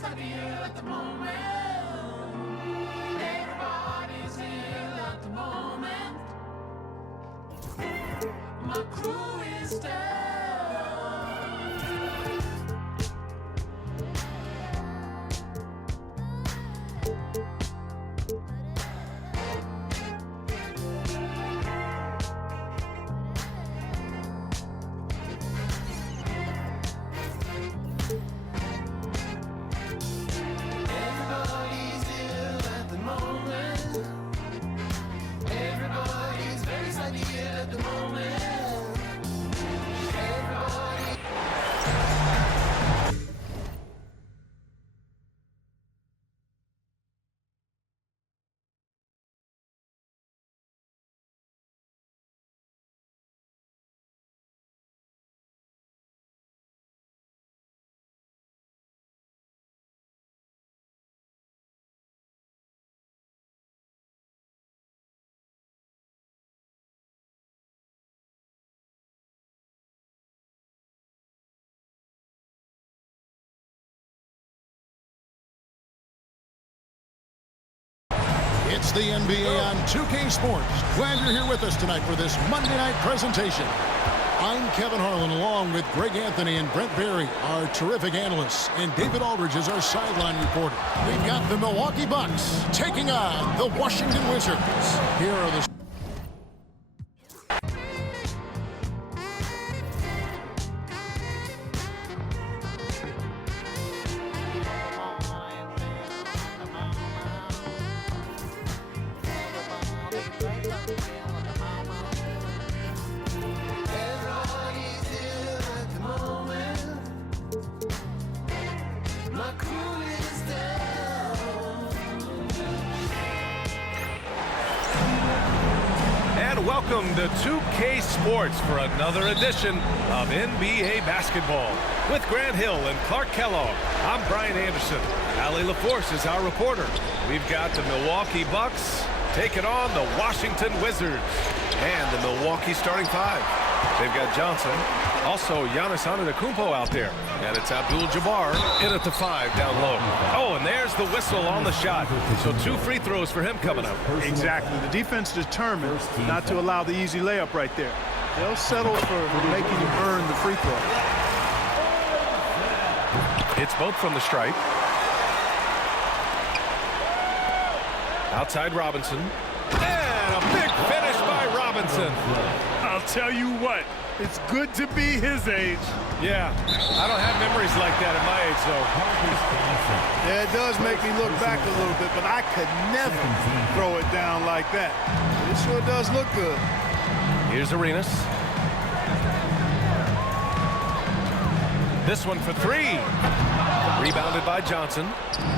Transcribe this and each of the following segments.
time of year at the moment. Everybody's ill at the moment. My crew is down. It's the NBA on 2K Sports. Glad you're here with us tonight for this Monday night presentation. I'm Kevin Harlan along with Greg Anthony and Brent Barry, our terrific analysts, and David Aldridge is our sideline reporter. We've got the Milwaukee Bucks taking on the Washington Wizards. Here are the welcome to 2K Sports for another edition of NBA basketball. With Grant Hill and Clark Kellogg, I'm Brian Anderson. Allie LaForce is our reporter. We've got the Milwaukee Bucks taking on the Washington Wizards. And the Milwaukee starting five. They've got Johnson, also Giannis Antetokounmpo out there. And it's Abdul Jabbar in at the five down low. Oh, and there's the whistle on the shot. So 2 free throws for him coming up. Exactly. The defense determined not to allow the easy layup right there. They'll settle for making him earn the free throw. It's both from the stripe. Outside Robinson. And a big finish by Robinson. I'll tell you what, it's good to be his age. Yeah, I don't have memories like that at my age, though. Yeah, it does make me look back a little bit, but I could never throw it down like that. It sure does look good. Here's Areans. This one for three. Rebounded by Johnson.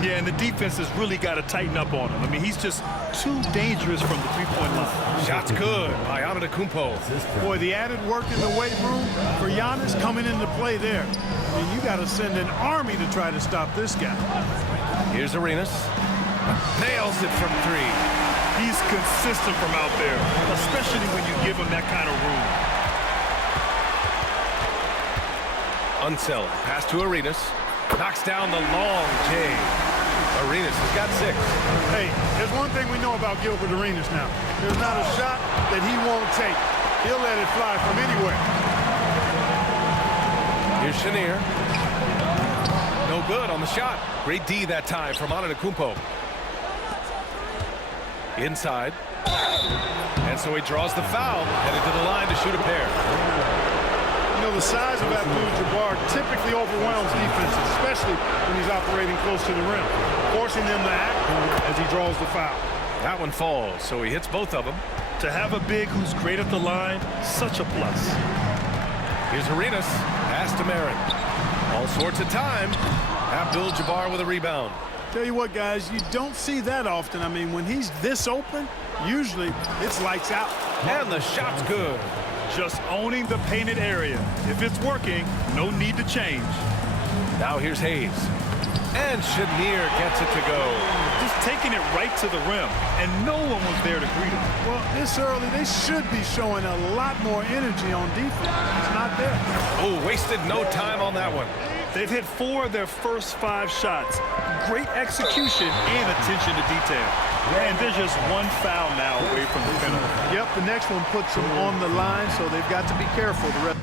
Yeah, and the defense has really got to tighten up on him. I mean, he's just too dangerous from the three-point line. Shot's good by Antetokounmpo. Boy, the added work in the weight room for Giannis coming into play there. I mean, you got to send an army to try to stop this guy. Here's Arenas. Nails it from three. He's consistent from out there, especially when you give him that kind of room. Unseld. Pass to Arenas. Knocks down the long J. Arenas has got 6. Hey, there's one thing we know about Gilbert Arenas now. There's not a shot that he won't take. He'll let it fly from anywhere. Here's Chenier. No good on the shot. Great D that time from Antetokounmpo. Inside. And so he draws the foul. Headed to the line to shoot a pair. You know, the size of Abdul Jabbar typically overwhelms defenses, especially when he's operating close to the rim, forcing them to act as he draws the foul. That one falls, so he hits both of them. To have a big who's great at the line, such a plus. Here's Arenas. Pass to Marin. All sorts of time. Abdul Jabbar with a rebound. Tell you what, guys, you don't see that often. I mean, when he's this open, usually it's lights out. And the shot's good. Just owning the painted area. If it's working, no need to change. Now here's Hayes. And Chenier gets it to go. Just taking it right to the rim, and no one was there to greet him. Well, this early, they should be showing a lot more energy on defense. It's not there. Oh, wasted no time on that one. They've hit 4 of their first 5 shots. Great execution and attention to detail. And there's just one foul now away from the penalty. Yep, the next one puts them on the line, so they've got to be careful. The rest.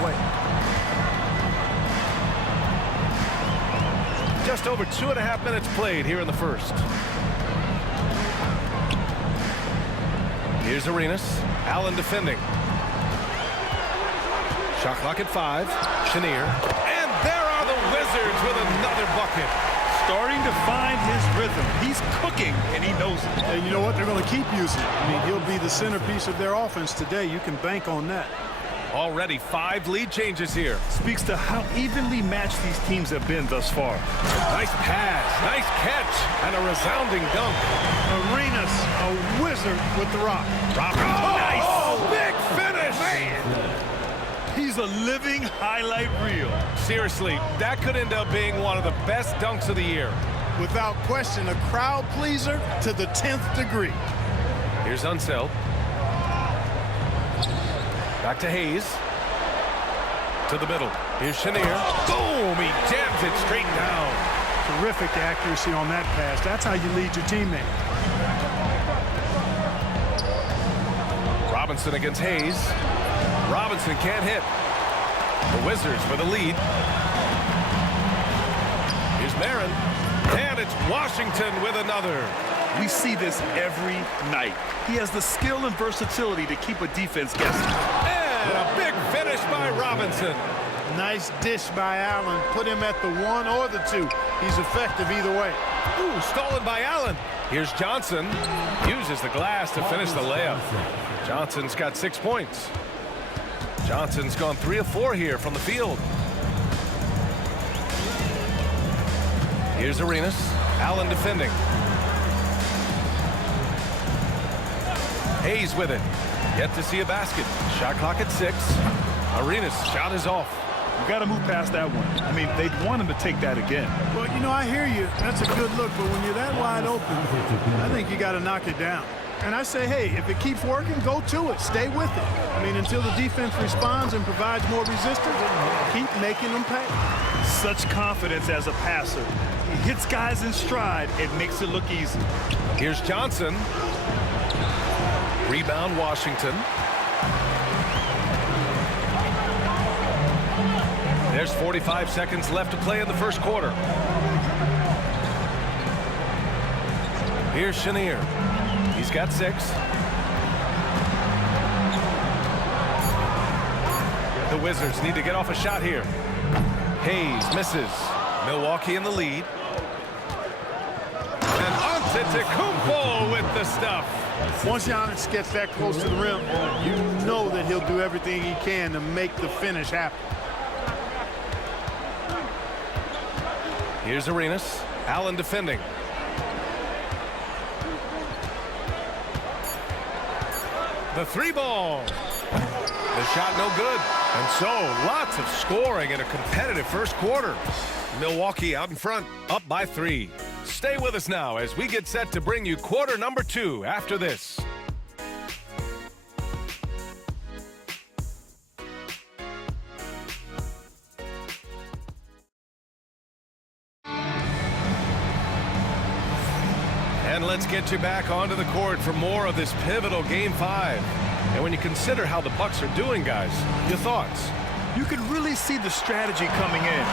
Away. Just over 2.5 minutes played here in the first. Here's Areans. Allen defending. Shot clock at 5. Chenier. And there are the Wizards with another bucket. Starting to find his rhythm. He's cooking, and he knows it. And you know what? They're going to keep using it. I mean, he'll be the centerpiece of their offense today. You can bank on that. Already 5 lead changes here. Speaks to how evenly matched these teams have been thus far. Nice pass, nice catch, and a resounding dunk. Arenas, a wizard with the rock. Nice! Big finish! Man. He's a living highlight reel. Seriously, that could end up being one of the best dunks of the year. Without question, a crowd pleaser to the 10th degree. Here's Unseld. Back to Hayes. To the middle. Here's Chenier. Boom! He jams it straight down. Terrific accuracy on that pass. That's how you lead your teammate. Robinson against Hayes. Robinson can't hit. The Wizards for the lead. Here's Marin. And it's Washington with another. We see this every night. He has the skill and versatility to keep a defense guessing. And a big finish by Robinson. Nice dish by Allen. Put him at the 1 or the 2. He's effective either way. Ooh, stolen by Allen. Here's Johnson. Uses the glass to finish the layup. Johnson's got 6 points. Johnson's gone 3 of 4 here from the field. Here's Arenas. Allen defending. Hayes with it. Yet to see a basket. Shot clock at 6. Arenas' shot is off. You got to move past that one. I mean, they'd want him to take that again. Well, you know, I hear you. That's a good look, but when you're that wide open, I think you got to knock it down. And I say, hey, if it keeps working, go to it. Stay with it. I mean, until the defense responds and provides more resistance, keep making them pay. Such confidence as a passer. He hits guys in stride. It makes it look easy. Here's Johnson. Rebound, Washington. There's 45 seconds left to play in the first quarter. Here's Chenier. He's got 6. The Wizards need to get off a shot here. Hayes misses. Milwaukee in the lead. And Antetokounmpo with the stuff. Once Giannis gets that close to the rim, you know that he'll do everything he can to make the finish happen. Here's Arenas. Allen defending. The 3 ball. The shot no good. And so lots of scoring in a competitive first quarter. Milwaukee out in front, up by 3. Stay with us now as we get set to bring you quarter number 2 after this. let's get you back onto the court for more of this pivotal Game 5. And when you consider how the Bucks are doing, guys, your thoughts? You can really see the strategy coming in.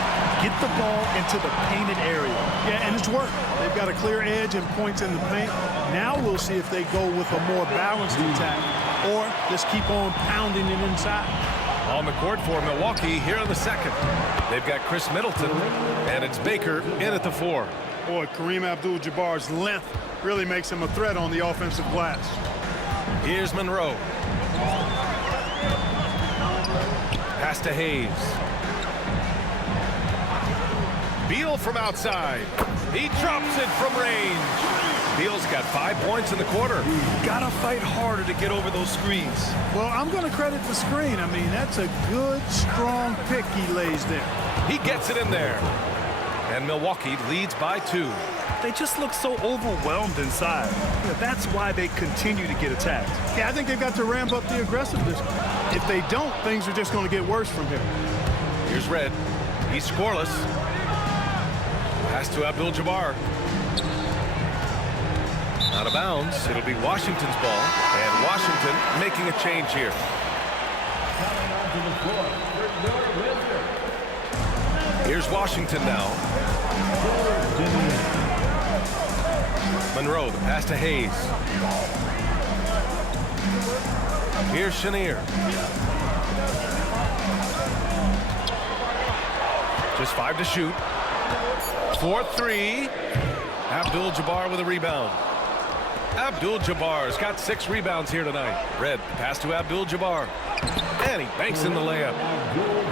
Get the ball into the painted area. Yeah, and it's worked. They've got a clear edge and points in the paint. Now we'll see if they go with a more balanced attack or just keep on pounding it inside. On the court for Milwaukee here in the second. They've got Khris Middleton, and it's Baker in at the 4. Boy, Kareem Abdul-Jabbar's length really makes him a threat on the offensive glass. Here's Monroe. Pass to Hayes. Beal from outside. He drops it from range. Beal's got 5 points in the quarter. Gotta fight harder to get over those screens. Well, I'm going to credit the screen. I mean, that's a good, strong pick he lays there. He gets it in there. And Milwaukee leads by 2. They just look so overwhelmed inside. That's why they continue to get attacked. Yeah, I think they've got to ramp up the aggressiveness. If they don't, things are just going to get worse from here. Here's Red. He's scoreless. Pass to Abdul-Jabbar. Out of bounds. It'll be Washington's ball. And Washington making a change here. Here's Washington now. Monroe, the pass to Hayes. Here's Chenier. Just 5 to shoot. 4-3. Abdul-Jabbar with a rebound. Abdul-Jabbar's got 6 rebounds here tonight. Red, pass to Abdul-Jabbar. And he banks in the layup.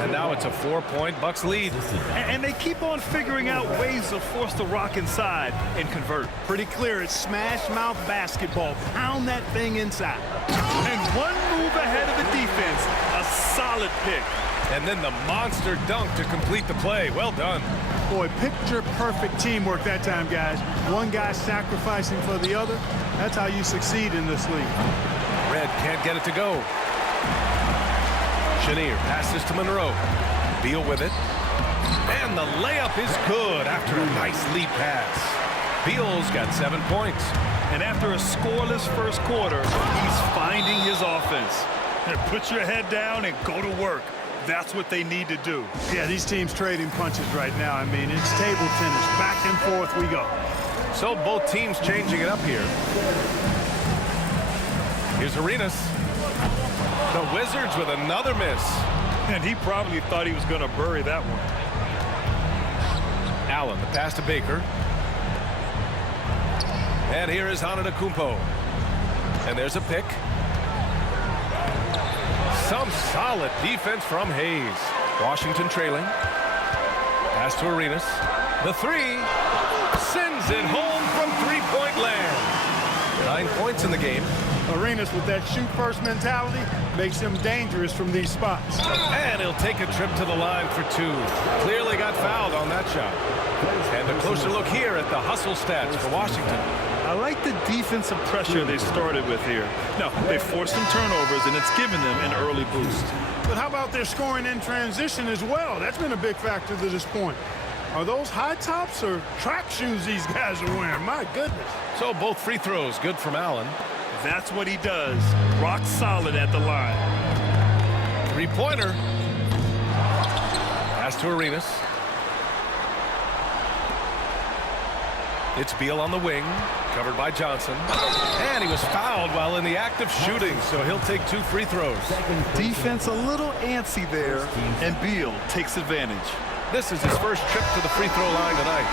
And now it's a 4-point Bucks lead. And they keep on figuring out ways to force the rock inside and convert. Pretty clear. It's smash mouth basketball. Pound that thing inside. And one move ahead of the defense. A solid pick. And then the monster dunk to complete the play. Well done. Boy, picture-perfect teamwork that time, guys. One guy sacrificing for the other. That's how you succeed in this league. Red can't get it to go. Chenier passes to Monroe. Beal with it. And the layup is good after a nice lead pass. Beal's got 7 points. And after a scoreless first quarter, he's finding his offense. And put your head down and go to work. That's what they need to do. Yeah, these teams trading punches right now. I mean, it's table tennis. Back and forth we go. So both teams changing it up here. Here's Areans. The Wizards with another miss. And he probably thought he was going to bury that one. Allen, the pass to Baker. And here is Antetokounmpo. And there's a pick. Some solid defense from Hayes. Washington trailing. Pass to Areans. The 3. Sends it home from three-point land. 9 points in the game. Arenas with that shoot-first mentality makes him dangerous from these spots. And he'll take a trip to the line for 2. Clearly got fouled on that shot. And a closer look here at the hustle stats for Washington. I like the defensive pressure they started with here. No, they forced some turnovers, and it's given them an early boost. But how about their scoring in transition as well? That's been a big factor to this point. Are those high tops or track shoes these guys are wearing? My goodness. So both free throws good from Allen. That's what he does. Rock solid at the line. 3-pointer. Pass to Arenas. It's Beal on the wing, covered by Johnson. And he was fouled while in the act of shooting, so he'll take 2 free throws. Defense a little antsy there, and Beal takes advantage. This is his first trip to the free throw line tonight.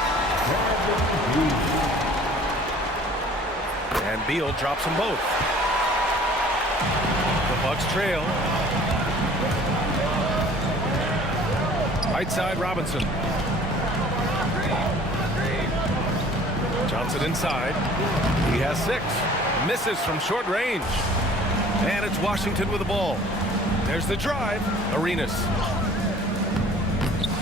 And Beal drops them both. The Bucks trail. Right side, Robertson. Johnson inside. He has 6. Misses from short range. And it's Washington with the ball. There's the drive. Arenas.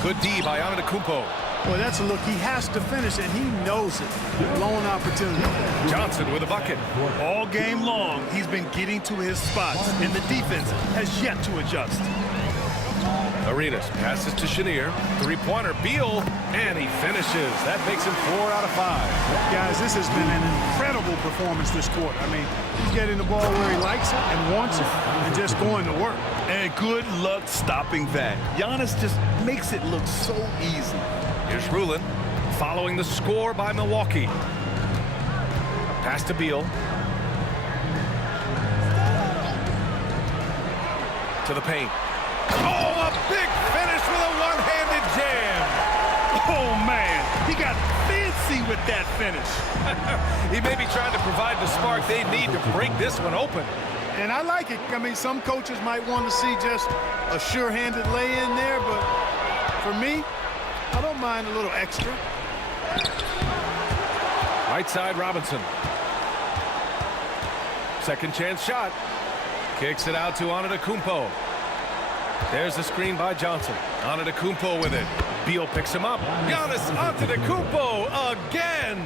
Good D by Antetokounmpo. Boy, that's a look. He has to finish, and he knows it. Blown opportunity. Johnson with a bucket. All game long, he's been getting to his spots, and the defense has yet to adjust. Areans passes to Chenier. Three-pointer, Beal, and he finishes. That makes him 4 out of 5. Guys, this has been an incredible performance this quarter. I mean, he's getting the ball where he likes it and wants it and just going to work. And good luck stopping that. Giannis just makes it look so easy. Here's Rulin, following the score by Milwaukee. Pass to Beal. To the paint. Oh, a big finish with a one-handed jam. Oh, man, he got fancy with that finish. He may be trying to provide the spark they need to break this one open. And I like it. I mean, some coaches might want to see just a sure-handed lay-in there, but for me, I don't mind a little extra. Right side, Robertson. Second chance shot. Kicks it out to Antetokounmpo. There's the screen by Johnson. Antetokounmpo with it. Beal picks him up. Giannis Antetokounmpo again.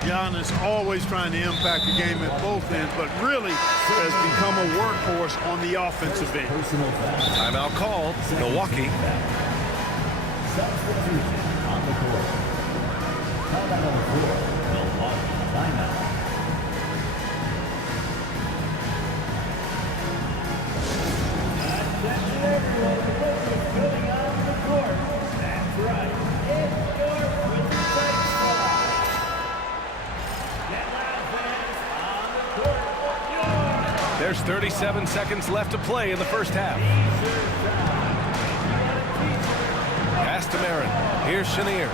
Giannis always trying to impact the game at both ends, but really has become a workhorse on the offensive end. Timeout called. Milwaukee. Substitution on the court. Timeout number 4. Milwaukee timeout. Attention everyone, the Wizards coming on the court. That's right, it's your Wizards Fight Squad. Get loud, fans, on the court. There's 37 seconds left to play in the first half. Pass to Marin. Here's Chenier.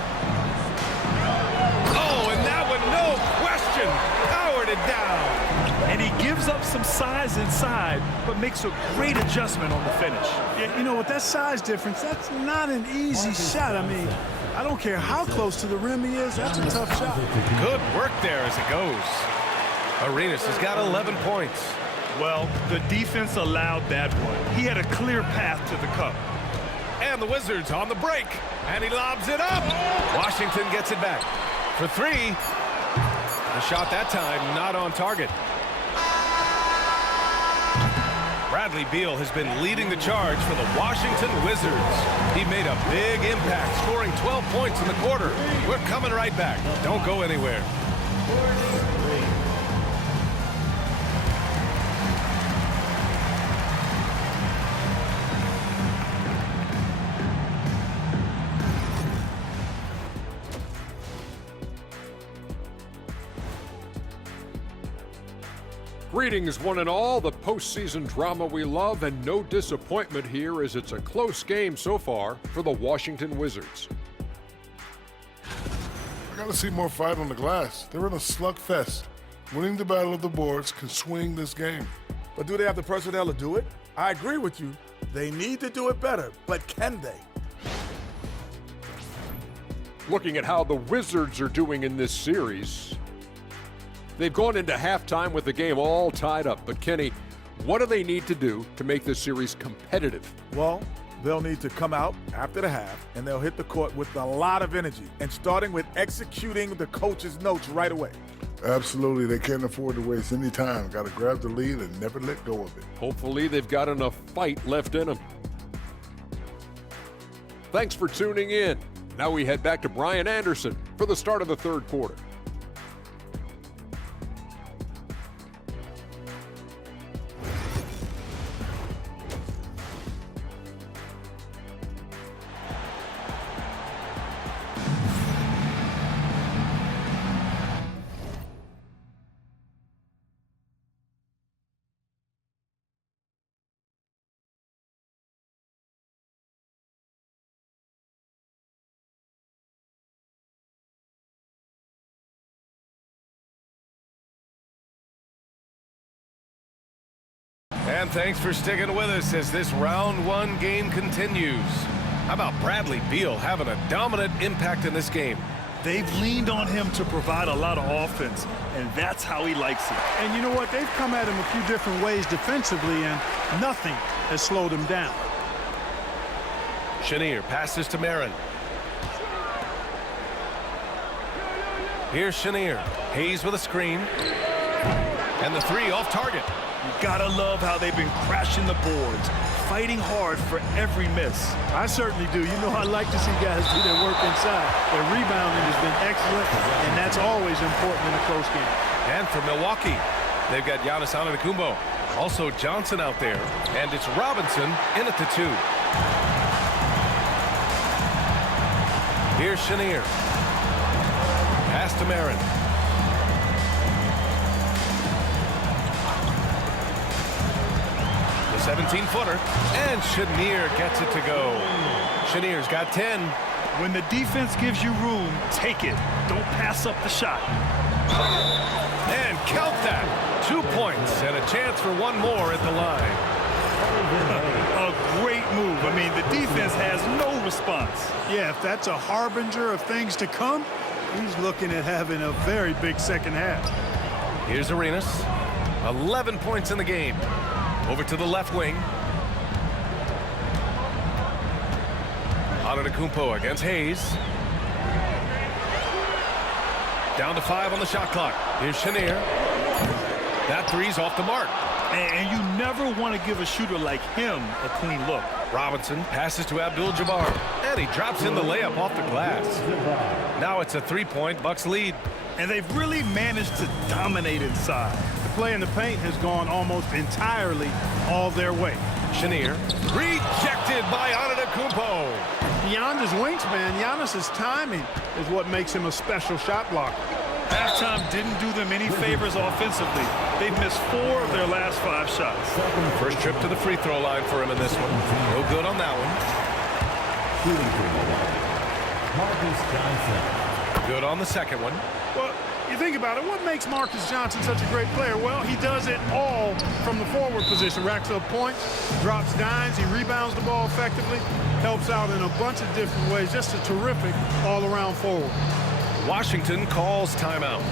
Oh, and that one, no question, powered it down. And he gives up some size inside, but makes a great adjustment on the finish. Yeah, you know, with that size difference, that's not an easy shot. I mean, I don't care how close to the rim he is, that's a tough shot. Good work there as it goes. Arenas has got 11 points. Well, the defense allowed that one. He had a clear path to the cup. And the Wizards on the break. And he lobs it up. Washington gets it back. For 3. The shot that time not on target. Bradley Beal has been leading the charge for the Washington Wizards. He made a big impact, scoring 12 points in the quarter. We're coming right back. Don't go anywhere. Greetings, one and all. The postseason drama we love, and no disappointment here as it's a close game so far for the Washington Wizards. I gotta see more fight on the glass. They're in a slugfest. Winning the battle of the boards can swing this game. But do they have the personnel to do it? I agree with you. They need to do it better, but can they? Looking at how the Wizards are doing in this series, they've gone into halftime with the game all tied up. But Kenny, what do they need to do to make this series competitive? Well, they'll need to come out after the half, and they'll hit the court with a lot of energy, and starting with executing the coach's notes right away. Absolutely, they can't afford to waste any time. Got to grab the lead and never let go of it. Hopefully they've got enough fight left in them. Thanks for tuning in. Now we head back to Brian Anderson for the start of the third quarter. And thanks for sticking with us as this round one game continues. How about Bradley Beal having a dominant impact in this game? They've leaned on him to provide a lot of offense, and that's how he likes it. And you know what? They've come at him a few different ways defensively, and nothing has slowed him down. Chenier passes to Marin. Here's Chenier. Hayes with a screen. And the 3 off target. You gotta love how they've been crashing the boards, fighting hard for every miss. I certainly do. You know, I like to see guys do their work inside. Their rebounding has been excellent, and that's always important in a close game. And for Milwaukee, they've got Giannis Antetokounmpo. Also Johnson out there, and it's Robertson in at the 2. Here's Chenier. Pass to Marin. The 17-footer, and Chenier gets it to go. Chenier's got 10. When the defense gives you room, take it. Don't pass up the shot. And count that. 2 points and a chance for one more at the line. A great move. I mean, the defense has no response. Yeah, if that's a harbinger of things to come, he's looking at having a very big second half. Here's Areans. 11 points in the game. Over to the left wing. Antetokounmpo against Hayes. Down to 5 on the shot clock. Here's Chenier. That three's off the mark. And you never want to give a shooter like him a clean look. Robinson passes to Abdul Jabbar. And he drops in the layup off the glass. Now it's a 3-point Bucks lead. And they've really managed to dominate inside. The play in the paint has gone almost entirely all their way. Chenier rejected by Antetokounmpo. Beyond his wingspan, Giannis' timing is what makes him a special shot blocker. Halftime didn't do them any favors offensively. They've missed 4 of their last 5 shots. First trip to the free throw line for him in this one. No good on that one. Good on the second one. Well, you think about it, what makes Marcus Johnson such a great player? Well, he does it all from the forward position. Racks up points, drops dimes, he rebounds the ball effectively, helps out in a bunch of different ways. Just a terrific all-around forward. Washington calls timeout.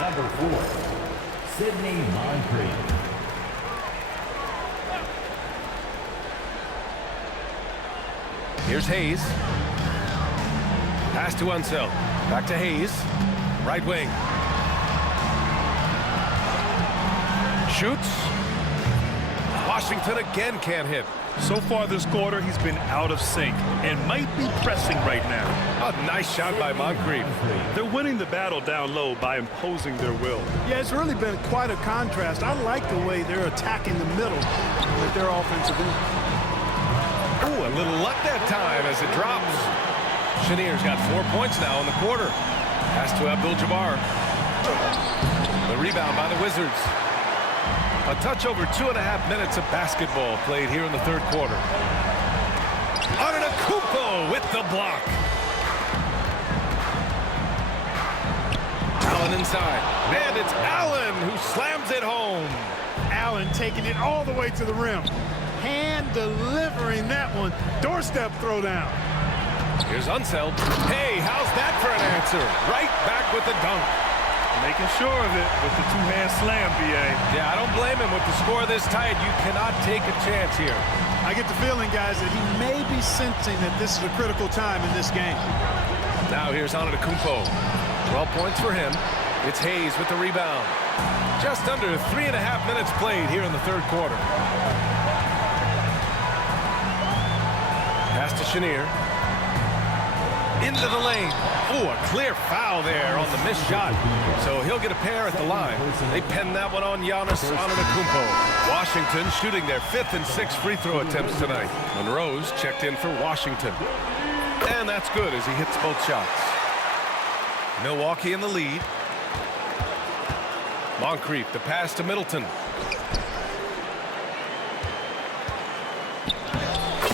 Number 4, Sidney Moncrief. Here's Hayes. Pass to Unseld. Back to Hayes. Right wing. Shoots. Washington again can't hit. So far this quarter, he's been out of sync and might be pressing right now. A nice shot by Moncrief. They're winning the battle down low by imposing their will. Yeah, it's really been quite a contrast. I like the way they're attacking the middle with their offensive end. Ooh, a little luck that time as it drops. Chenier's got 4 points now in the quarter. Pass to Abdul Jabbar. The rebound by the Wizards. A touch over 2.5 minutes of basketball played here in the third quarter. Antetokounmpo with the block. Allen inside. And it's Allen who slams it home. Allen taking it all the way to the rim. Hand delivering that one. Doorstep throwdown. Here's Unseld. Hey, how's that for an answer? Right back with the dunk. Making sure of it with the 2-hand slam, B.A. Yeah, I don't blame him with the score this tight. You cannot take a chance here. I get the feeling, guys, that he may be sensing that this is a critical time in this game. Now here's Antetokounmpo. 12 points for him. It's Hayes with the rebound. Just under 3.5 minutes played here in the third quarter. Pass to Chenier. Into the lane. Oh, a clear foul there on the missed shot. So he'll get a pair at the line. They pen that one on Giannis Antetokounmpo. Washington shooting their 5th and 6th free throw attempts tonight. Monroe's checked in for Washington. And that's good as he hits both shots. Milwaukee in the lead. Moncrief, the pass to Middleton.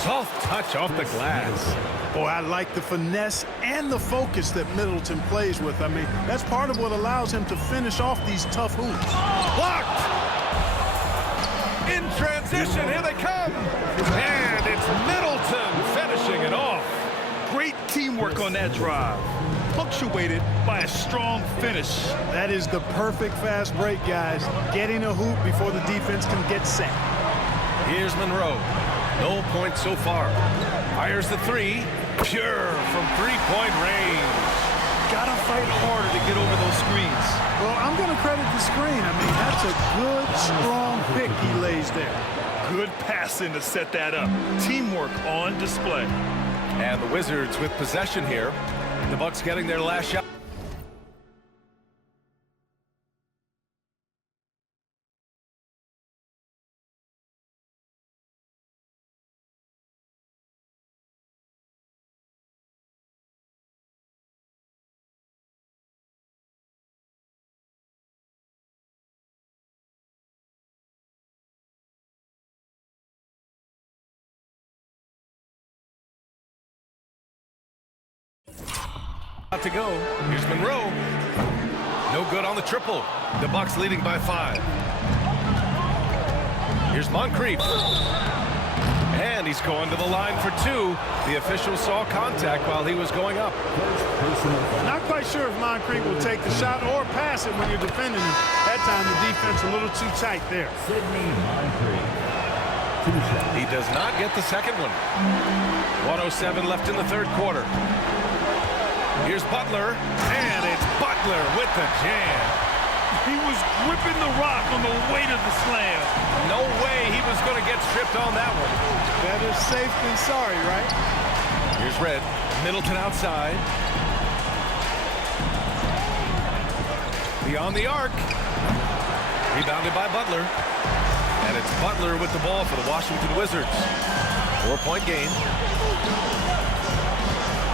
Soft touch off the glass. Boy, I like the finesse and the focus that Middleton plays with. I mean, that's part of what allows him to finish off these tough hoops. Blocked! In transition, here they come! And it's Middleton finishing it off. Great teamwork on that drive. punctuated by a strong finish. That is the perfect fast break, guys. Getting a hoop before the defense can get set. Here's Monroe. No points so far. Fires the three. Pure from three-point range. Gotta fight harder to get over those screens. Well, I'm going to credit the screen. I mean, that's a good, strong pick he lays there. Good passing to set that up. Teamwork on display. And the Wizards with possession here. The Bucks getting their last shot. About to go. Here's Monroe. No good on the triple. The Bucks leading by 5. Here's Maquis. And he's going to the line for 2. The official saw contact while he was going up. Not quite sure if Maquis will take the shot or pass it when you're defending him. That time the defense a little too tight there. He does not get the second one. 1:07 left in the third quarter. Here's Butler, and it's Butler with the jam. He was gripping the rock on the weight of the slam. No way he was going to get stripped on that one. Better safe than sorry, right? Here's Red. Middleton outside. Beyond the arc. Rebounded by Butler. And it's Butler with the ball for the Washington Wizards. 4-point game.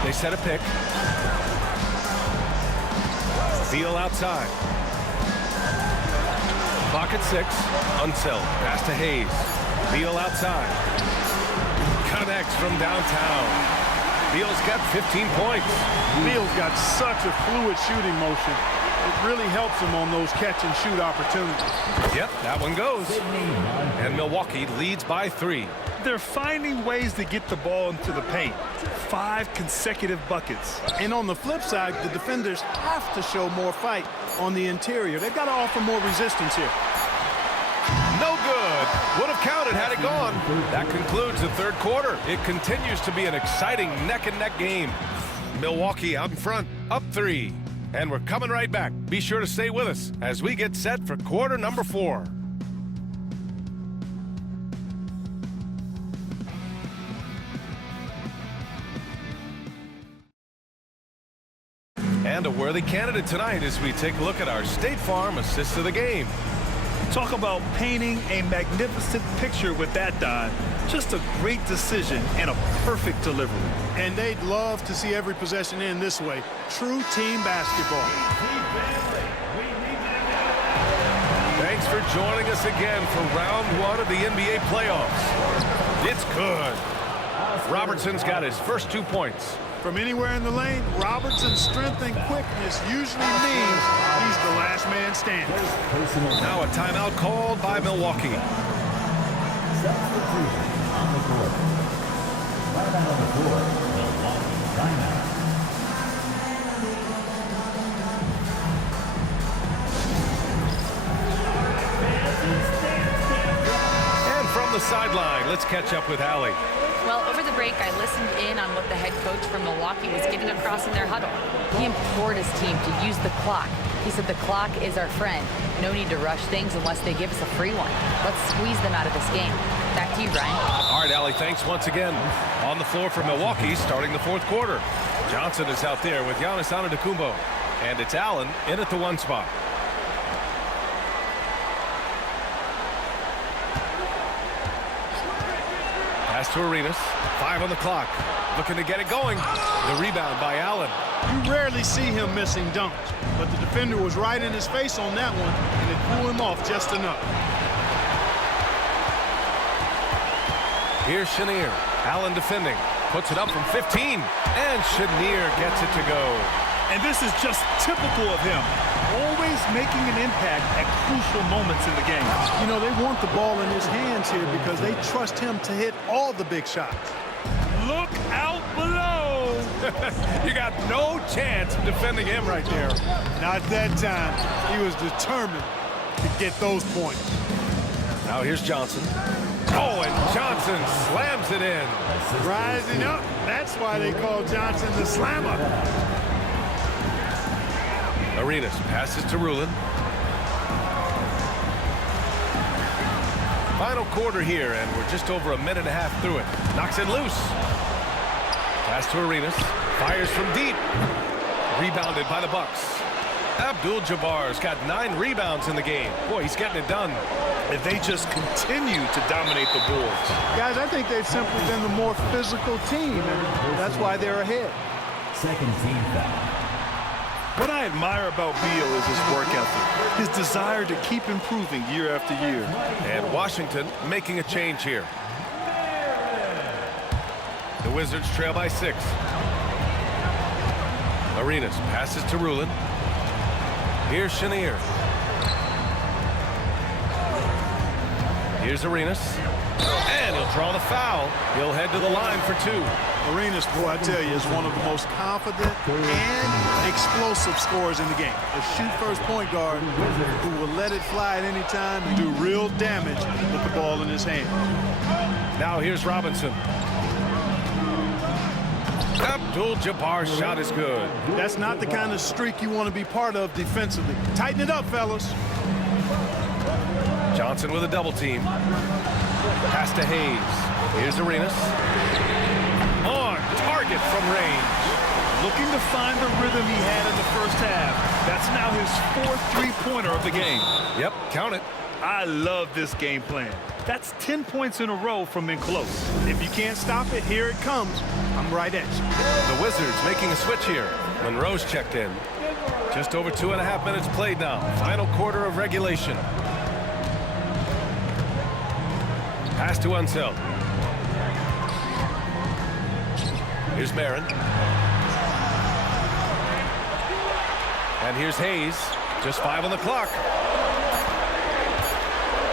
They set a pick. Beal outside. Clock at 6. Unseld. Pass to Hayes. Beal outside. Connects from downtown. Beal's got 15 points. Beal's got such a fluid shooting motion. It really helps him on those catch-and-shoot opportunities. Yep, that one goes. And Milwaukee leads by 3. They're finding ways to get the ball into the paint. 5 consecutive buckets. And on the flip side, the defenders have to show more fight on the interior. They've got to offer more resistance here. No good. Would have counted had it gone. That concludes the third quarter. It continues to be an exciting neck-and-neck game. Milwaukee out in front, up 3. And we're coming right back. Be sure to stay with us as we get set for quarter number 4. And a worthy candidate tonight as we take a look at our State Farm assist of the game. Talk about painting a magnificent picture with that dive. Just a great decision and a perfect delivery. And they'd love to see every possession end this way. True team basketball. Thanks for joining us again for round 1 of the NBA playoffs. It's good. Robertson's got his first 2 points. From anywhere in the lane, Robertson's strength and quickness usually means he's the last man standing. Now a timeout called by Milwaukee. Substitution on the court. Timeout on the court. Milwaukee timeout. And from the sideline, let's catch up with Allie. Well, over the break, I listened in on what the head coach from Milwaukee was getting across in their huddle. He implored his team to use the clock. He said the clock is our friend. No need to rush things unless they give us a free one. Let's squeeze them out of this game. Back to you, Brian. All right, Allie, thanks once again. On the floor for Milwaukee, starting the fourth quarter. Johnson is out there with Giannis Antetokounmpo. And it's Allen in at the 1 spot. Pass to Areans. 5 on the clock. Looking to get it going. The rebound by Allen. You rarely see him missing dunks, but the defender was right in his face on that one, and it threw him off just enough. Here's Chenier. Allen defending. Puts it up from 15. And Chenier gets it to go. And this is just typical of him. Always making an impact at crucial moments in the game. You know, they want the ball in his hands here because they trust him to hit all the big shots. Look out below. You got no chance of defending him right there. Not that time. He was determined to get those points. Now here's Johnson. Oh, and Johnson slams it in. Rising up. That's why they call Johnson the slammer. Arenas passes to Rulin. Final quarter here, and we're just over a minute and a half through it. Knocks it loose. Pass to Arenas. Fires from deep. Rebounded by the Bucks. Abdul Jabbar's got 9 rebounds in the game. Boy, he's getting it done. And they just continue to dominate the boards. Guys, I think they've simply been the more physical team, and that's why they're ahead. Second team foul. What I admire about Beal is his work ethic, his desire to keep improving year after year. And Washington making a change here. The Wizards trail by 6. Arenas passes to Rulin. Here's Chenier. Here's Arenas. And he'll draw the foul. He'll head to the line for 2. Arenas, boy, I tell you, is one of the most confident and explosive scorers in the game. A shoot-first point guard who will let it fly at any time and do real damage with the ball in his hand. Now here's Robertson. Abdul Jabbar's shot is good. That's not the kind of streak you want to be part of defensively. Tighten it up, fellas. Johnson with a double team. Pass to Hayes. Here's Arenas. On target from range. Looking to find the rhythm he had in the first half. That's now his 4th three-pointer of the game. Yep, count it. I love this game plan. That's 10 points in a row from in close. If you can't stop it, here it comes. I'm right at you. The Wizards making a switch here. Monroe's checked in. Just over 2.5 minutes played now. Final quarter of regulation. Pass to Unseld. Here's Marin. And here's Hayes. Just 5 on the clock.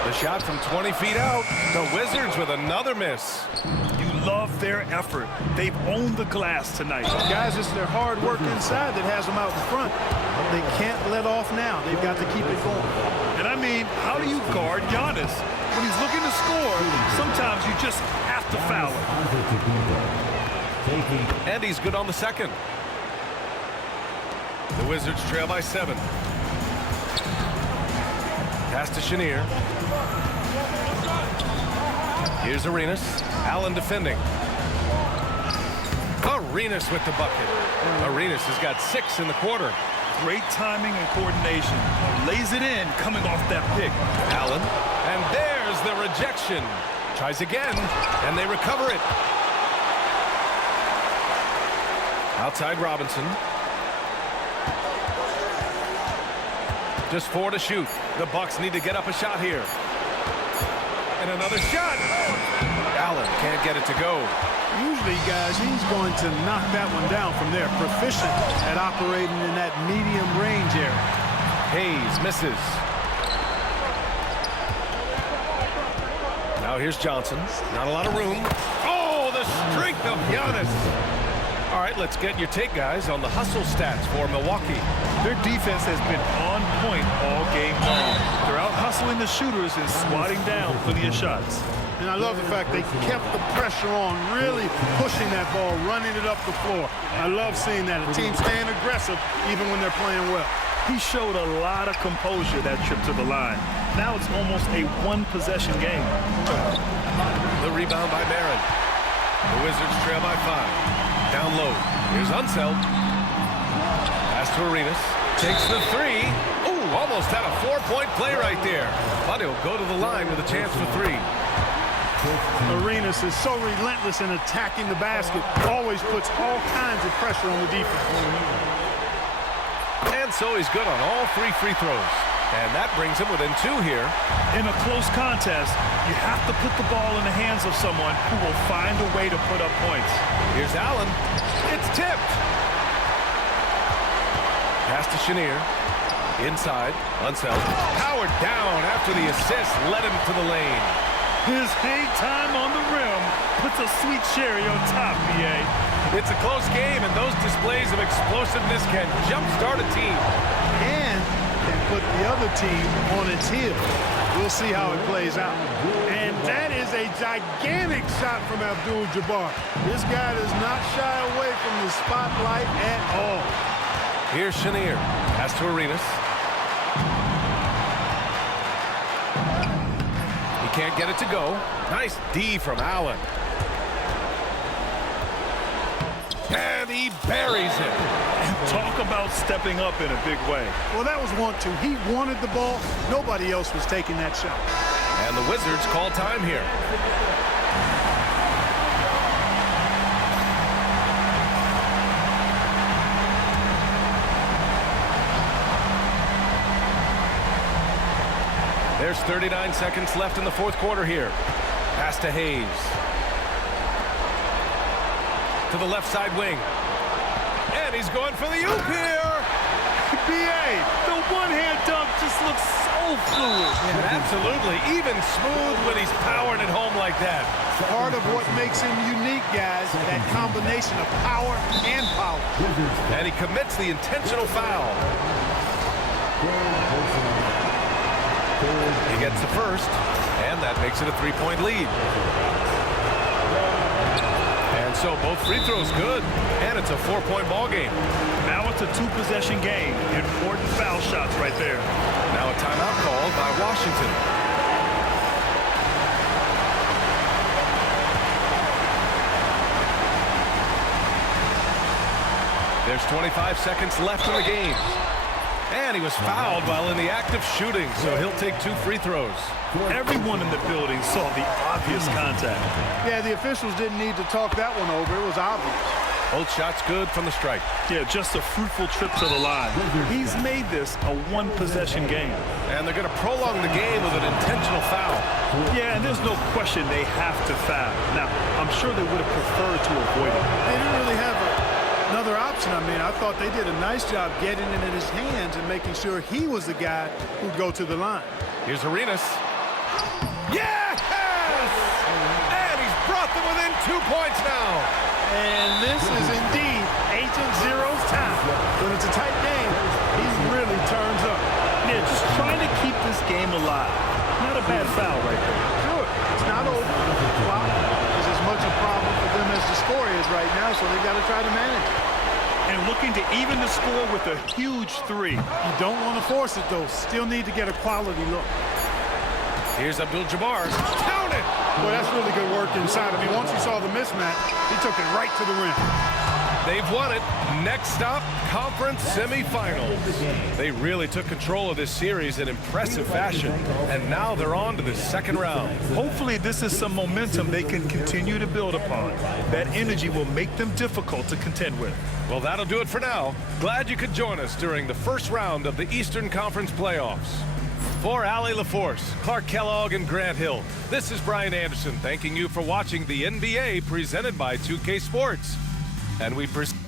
The shot from 20 feet out. The Wizards with another miss. You love their effort. They've owned the glass tonight. Guys, it's their hard work inside that has them out in front. They can't let off now. They've got to keep it going. And I mean, how do you guard Giannis? When he's looking to score, sometimes you just have to foul him. And he's good on the second. The Wizards trail by 7. Pass to Chenier. Here's Arenas. Allen defending. Arenas with the bucket. Arenas has got 6 in the quarter. Great timing and coordination. Lays it in coming off that pick. Allen. And there's the rejection. Tries again, and they recover it. Outside Robinson. Just 4 to shoot. The Bucks need to get up a shot here. And another shot. Allen can't get it to go. Usually, guys, he's going to knock that one down from there. Proficient at operating in that medium range area. Hayes misses. Now here's Johnson. Not a lot of room. Oh, the strength of Giannis. All right, let's get your take, guys, on the hustle stats for Milwaukee. Their defense has been on point all game long. They're out hustling the shooters and swatting down plenty of shots. And I love the fact they kept the pressure on, really pushing that ball, running it up the floor. I love seeing that. A team staying aggressive even when they're playing well. He showed a lot of composure that trip to the line. Now it's almost a one-possession game. The rebound by Marin. The Wizards trail by 5. Down low. Here's Unseld. Pass to Arenas. Takes the 3. Ooh, almost had a 4-point play right there. But he'll go to the line with a chance for 3. Arenas is so relentless in attacking the basket. Always puts all kinds of pressure on the defense. And so he's good on all 3 free throws. And that brings him within 2 here. In a close contest, you have to put the ball in the hands of someone who will find a way to put up points. Here's Allen. It's tipped. Pass to Chenier. Inside. Unseld. Powered down after the assist led him to the lane. His hang time on the rim puts a sweet cherry on top, BA. It's a close game, and those displays of explosiveness can jumpstart a team. And can put the other team on its heels. We'll see how it plays out. And that is a gigantic shot from Abdul Jabbar. This guy does not shy away from the spotlight at all. Here's Chenier. Pass to Areans. He can't get it to go. Nice D from Allen. And he buries it. Talk about stepping up in a big way. Well, that was 1-2. He wanted the ball. Nobody else was taking that shot. And the Wizards call time here. There's 39 seconds left in the fourth quarter here. Pass to Hayes. To the left side wing. And he's going for the oop here. BA, the one-hand dunk just looks so fluid. Yeah, absolutely. Even smooth when he's powering it home like that. Part of what makes him unique, guys, that combination of power and power. And he commits the intentional foul. He gets the first, and that makes it a three-point lead. And so both free throws good, and it's a four-point ball game. Now it's a two-possession game. Important foul shots right there. Now a timeout called by Washington. There's 25 seconds left in the game. And he was fouled while in the act of shooting, so he'll take two free throws. Everyone in the building saw the obvious contact. Yeah, the officials didn't need to talk that one over. It was obvious. Both shots good from the strike. Yeah, just a fruitful trip to the line. He's made this a one-possession game. And they're going to prolong the game with an intentional foul. Yeah, and there's no question they have to foul. Now, I'm sure they would have preferred to avoid it. They didn't really have another option. I mean, I thought they did a nice job getting it in his hands and making sure he was the guy who'd go to the line. Here's Arenas. Yes! And he's brought them within 2 points now. And this is indeed Agent Zero's time. When it's a tight game, he really turns up. Yeah, just trying to keep this game alive. Not a bad foul right there. Sure, it's not over. Wow, it's as much a problem for them as the score is right now, so they've got to try to manage it. And looking to even the score with a huge three. You don't want to force it, though. Still need to get a quality look. Here's Abdul Jabbar. Count it! Well, that's really good work inside. I mean, once you saw the mismatch, he took it right to the rim. They've won it. Next stop, conference semifinals. They really took control of this series in impressive fashion, and now they're on to the second round. Hopefully this is some momentum they can continue to build upon. That energy will make them difficult to contend with. Well, that'll do it for now. Glad you could join us during the first round of the Eastern Conference playoffs. For Allie LaForce, Clark Kellogg, and Grant Hill, this is Brian Anderson thanking you for watching the NBA presented by 2K Sports. And we present